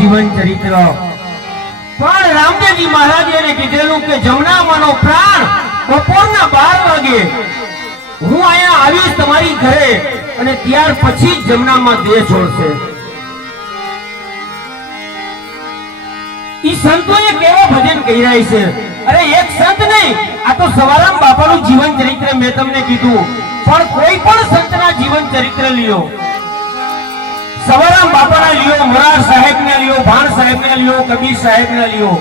જીવન ચરિત્ર। પણ રામદેવજી મહારાજે એને કીધેલું કે જમનામાનો પ્રાણ બપોરના 12 વાગે હું અહીંયા આવીશ તમારી ઘરે અને ત્યાર પછી જ જમનામાં દેહ છોડશે। ઈ સંતોએ કેવો ભજન કર્યા છે। અરે એક સંત નહીં, આ તો સવારામ બાપાનું જીવન ચરિત્ર મેં તમને કીધું, પણ કોઈ પણ સંતના જીવન ચરિત્ર લ્યો, સવારામ બાપાના લ્યો, મોરાર સાહેબના લ્યો, ભાણ સાહેબના લ્યો, કબીર સાહેબના લ્યો,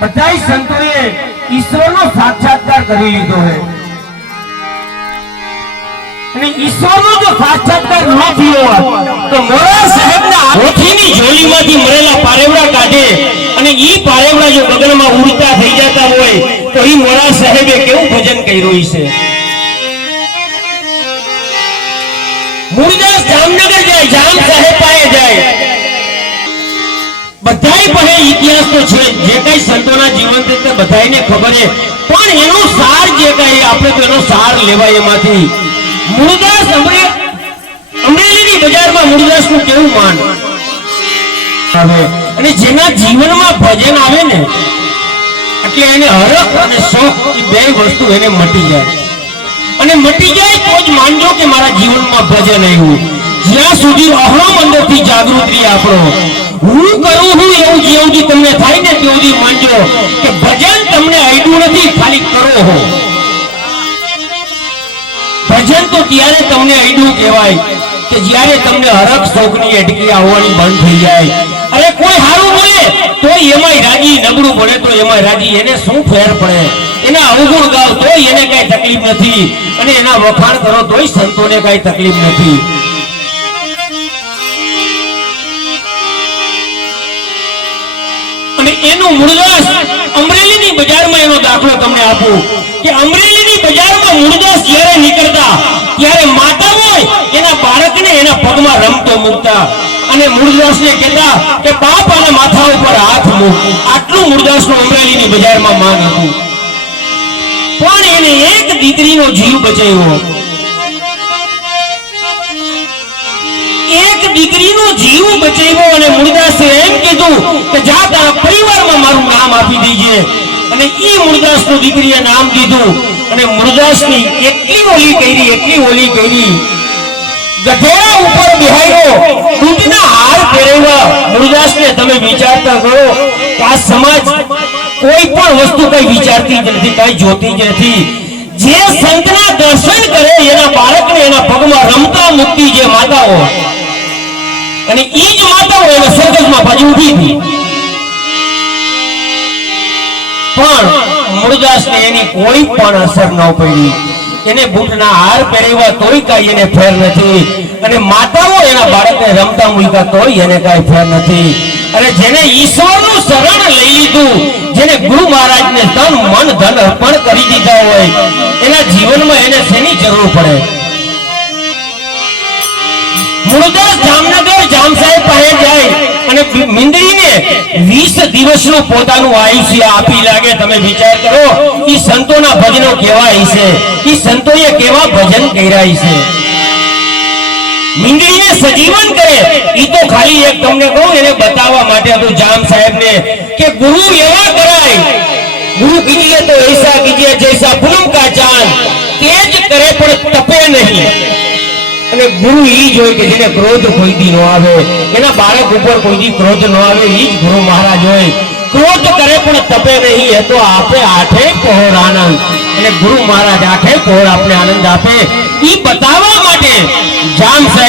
બધાય સંતોએ ઈશ્વરનો સાક્ષાત્કાર કરી લીધો છે। અને ઈશ્વરનો જો સાક્ષાત્કાર ન થયો તો મોરાર સાહેબના હાથીની ઝોલીમાંથી મરેલા પારેવડા કાઢે અને ઈ પારેવડા જો ગગનમાં ઉડતા થઈ જતા હોય તો ઈ મોરાર સાહેબે કેવું ભજન કર્યું છે। મુરદાસ જામનગર જાય, જામ સાહેબ પાસે જાય, બધાય પાસે ઇતિહાસ તો છે, જે કઈ સંતોના જીવન તે બધાયને ખબર છે, પણ એનો સાર જે કઈ આપણે તો એનો સાર લેવાય એમાંથી મુરદાસ અમરેલીની બજારમાં મુરદાસનું કેવું માન આવે અને જેના જીવનમાં ભજન આવે ને એટલે એને હરખ અને શોખ એ બે વસ્તુ એને મટી જાય અને મટી જાય તો જ માનજો કે મારા જીવનમાં ભજન આવ્યું। જ્યાં સુધી અહમ અંદરથી જાગૃત રહે આપણો હું કરું હું એવું જેવું તમને થાય ને તેવું માનજો કે ભજન તમને આવ્યું નથી, ખાલી કરો હો। ભજન તો ત્યારે તમને આઈડું કહેવાય કે જ્યારે તમને હરખ શોખની અટકી આવવાની બંધ થઈ જાય। અરે કોઈ હારું બોલે તો એમાંય રાજી, નબળું બોલે તો એમાંય રાજી, એને શું ફેર પડે? એના અવગુણ ગાવ તો એને કઈ તકલીફ નથી અને એના વખાણ કરો તોય સંતોને કઈ તકલીફ નથી। અને એનું મુરદાસ અમરેલીની બજારમાં એનો દાખલો તમને આપું કે અમરેલીની બજારમાં મુરદાસ જ્યારે નીકળતા ત્યારે માતા હોય એના બાળકને એના પગમાં રમતો મૂકતા અને મુરદાસને કહેતા કે બાપ આના માથા ઉપર હાથ મૂક। આટલું મુરદાસનું અમરેલીની બજારમાં માન હતું, પણ એને એક દીકરીનો જીવ બચાવ્યો। એક દીકરીનો જીવ બચાવ્યો અને મુરદાસે એમ કીધું કે જા તારા પરિવારમાં મારું નામ આપી દેજે અને ઈ મુરદાસનું દીકરીએ નામ દીધું અને મુરદાસની એટલી ઓલી કરી ગધેડા ઉપર બેહાડ્યો, દૂધના હાર પહેરાવ્યા। મુરદાસને તમે વિચારતા કરો કે આ સમાજ કોઈ પણ વસ્તુ કઈ વિચારતી જ નથી, કઈ જોતી જ નથી। જે સંતના દર્શન કરે એના બાળકને એના પગમાં રમતા મૂકતી જે માતાઓ અને ઈ જ માતાઓ એને સ્વર્ગમાં પાછી ઉભી હતી, પણ મુરદાસને એની કોઈ પણ અસર ન પડી। એને બૂટના હાર પહેરાવ્યા તોય કઈ એને ફેર નથી અને માતાઓ એના બાળકને રમતા મૂક્યા તોય એને કઈ ફેર નથી। અરે જેને ઈશ્વરનું શરણ લઈ લીધું, જેને ગુરુ મહારાજને તન મન ધન અર્પણ કરી દીધા હોય એના જીવનમાં એને શેની જરૂર પડે? મુરદાસ જામનગર જામ સાહેબ પાસે જાય અને મિંદરીને 20 દિવસનું પોતાનું આયુષ્ય આપી લાગે। તમે વિચાર કરો ઈ સંતોના ભજનો કેવા હશે, ઈ સંતોએ કેવા ભજન કર્યા હશે। મિંદરીને સજીવન કરે ઈ તો ખાલી એક તમને કહું એને બતાવવા માટે હતું જામ સાહેબને કે ગુરુ એવા કરાય, ગુરુ કીજીએ તો ऐसा कीजिए जैसा पूनम का चांद, तेज करे पर तपे नहीं। અને ગુરુ ઈ જ હોય કે જેને ક્રોધ કોઈ દી ન આવે, એના બાળક ઉપર કોઈ દી ક્રોધ ન આવે, ઈ જ ગુરુ મહારાજ હોય। ક્રોધ કરે પણ તપે નહીં, એ તો આપે આઠે પહોર આનંદ અને ગુરુ મહારાજ આઠે પહોર આપણે આનંદ આપે, ઈ બતાવવા માટે જામ સાહેબ